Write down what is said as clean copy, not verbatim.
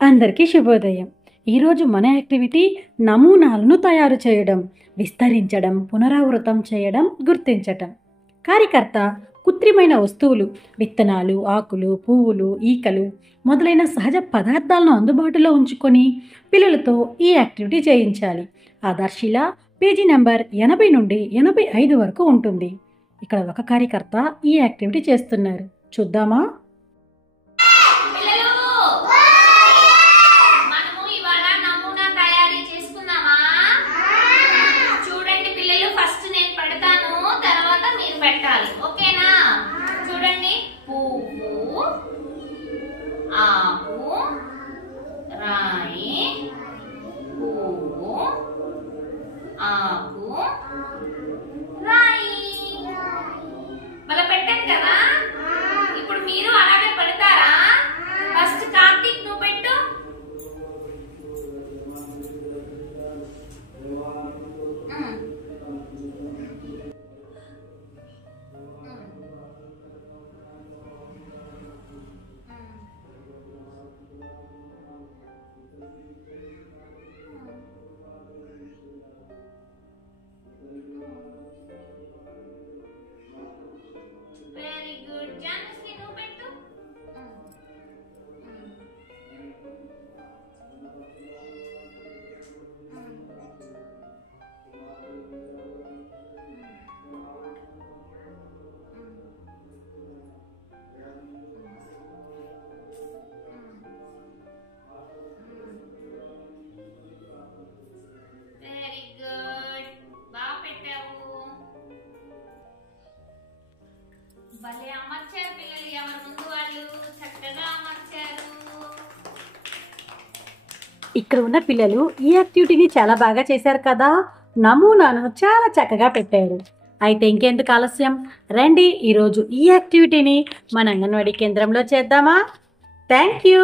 అందరికీ శుభోదయం. ఈరోజు మన యాక్టివిటీ నమూనాలను తయారు చేయడం, విస్తరించడం, పునరావృతం చేయడం, గుర్తించటం. కార్యకర్త కృత్రిమైన వస్తువులు, విత్తనాలు, ఆకులు, పువ్వులు, ఈకలు మొదలైన సహజ పదార్థాలను అందుబాటులో ఉంచుకొని పిల్లలతో ఈ యాక్టివిటీ చేయించాలి. ఆదర్శిలా పేజీ నెంబర్ 80 నుండి 85 వరకు ఉంటుంది. ఇక్కడ ఒక కార్యకర్త ఈ యాక్టివిటీ చేస్తున్నారు. చూద్దామా? పెట్టాలి, ఓకేనా? చూడండి, పువ్వు, ఆకు, రాయి, పువ్వు, ఆకు, రాయి. మళ్ళీ పెట్టాను కదా. ఇప్పుడు మీరు అలాగే పెడతారా? ఫస్ట్ కార్తీక్ నువ్వు పెట్టు. Very good. జానకి నువ్వు పెట్టు. వెరీ గుడ్, బాగా పెట్టావు. భలే అమర్చారు పిల్లలు, ఎవరి ముందు వాళ్ళు చక్కగా అమర్చారు. ఇక్కడ ఉన్న పిల్లలు ఈ యాక్టివిటీని చాలా బాగా చేశారు కదా. నమూనాను చాలా చక్కగా పెట్టారు. అయితే ఇంకెందుకు ఆలస్యం, రండి ఈరోజు ఈ యాక్టివిటీని మన అంగన్వాడీ కేంద్రంలో చేద్దామా? Thank you.